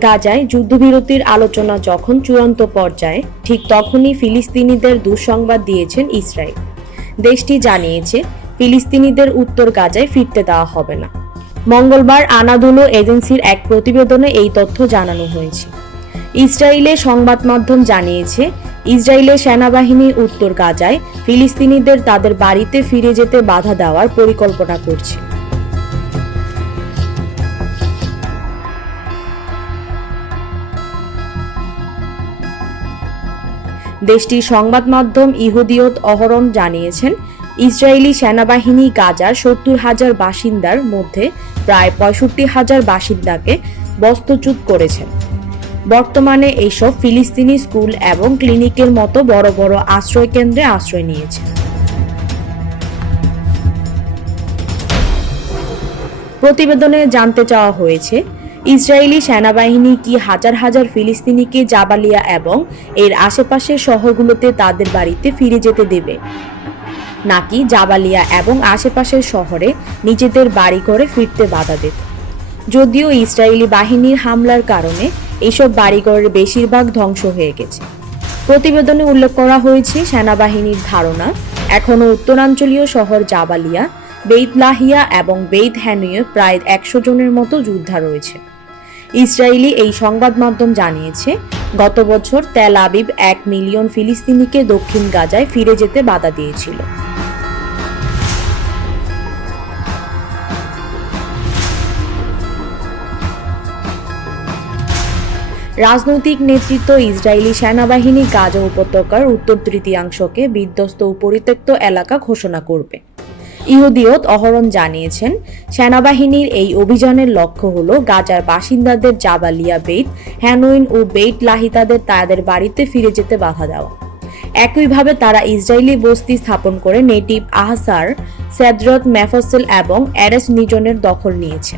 গাজায় যুদ্ধবিরতির আলোচনা যখন চূড়ান্ত পর্যায়ে, ঠিক তখনই ফিলিস্তিনিদের দুঃসংবাদ দিয়েছেন ইসরায়েল। দেশটি জানিয়েছে ফিলিস্তিনিদের উত্তর গাজায় ফিরতে দেওয়া হবে না। মঙ্গলবার আনাদোলু এজেন্সির এক প্রতিবেদনে এই তথ্য জানানো হয়েছে। ইসরায়েলের সংবাদ মাধ্যম জানিয়েছে, ইসরায়েলের সেনাবাহিনী উত্তর গাজায় ফিলিস্তিনিদের তাদের বাড়িতে ফিরে যেতে বাধা দেওয়ার পরিকল্পনা করছে। দেশটির সংবাদ মাধ্যম ইহুদিয়ত অহরণ জানিয়েছেন, ইসরায়েলি সেনাবাহিনী গাজার 70,000 বাসিন্দার মধ্যে প্রায় 65,000 বাসিন্দাকে বস্তুচ্যুত করেছেন। বর্তমানে এইসব ফিলিস্তিনি স্কুল এবং ক্লিনিকের মতো বড় বড় আশ্রয় কেন্দ্রে আশ্রয় নিয়েছে। প্রতিবেদনে জানতে চাওয়া হয়েছে, ইসরায়েলি সেনাবাহিনী কি হাজার হাজার ফিলিস্তিনিকে জাবালিয়া এবং এর আশেপাশের শহরগুলোতে তাদের বাড়িতে ফিরে যেতে দেবে, নাকি জাবালিয়া এবং আশেপাশের শহরে নিজেদের বাড়িঘরে ফিরতে বাধা দেবে। যদিও ইসরায়েলি বাহিনীর হামলার কারণে এইসব বাড়িঘরের বেশিরভাগ ধ্বংস হয়ে গেছে। প্রতিবেদনে উল্লেখ করা হয়েছে, সেনাবাহিনীর ধারণা এখনও উত্তরাঞ্চলীয় শহর জাবালিয়া, বেইত লাহিয়া এবং বেইত হ্যানুয়ে প্রায় 100 জনের মতো যোদ্ধা রয়েছে। ইসরায়েলি এই সংবাদ মাধ্যম জানিয়েছে, গত বছর তেল আবিব 1 মিলিয়ন ফিলিস্তিনিকে দক্ষিণ গাজায় ফিরে যেতে বাধা দিয়েছিল। রাজনৈতিক নেতৃত্ব ইসরায়েলি সেনাবাহিনী গাজা উপত্যকার উত্তর তৃতীয়াংশকে বিধ্বস্ত ও পরিত্যক্ত এলাকা ঘোষণা করবে। ইহুদিয়ত অহরণ জানিয়েছেন, সেনাবাহিনীর এই অভিযানের লক্ষ্য হল গাজার বাসিন্দাদের জাবালিয়া, বেইত হ্যানুইন ও বেইত লাহিতাদের তাদের বাড়িতে ফিরে যেতে বাধা দেওয়া। একইভাবে তারা ইসরায়েলি বস্তি স্থাপন করে নেটিভ আহসার, সেদরত, মেফসেল এবং এরেস নিজনের দখল নিয়েছে।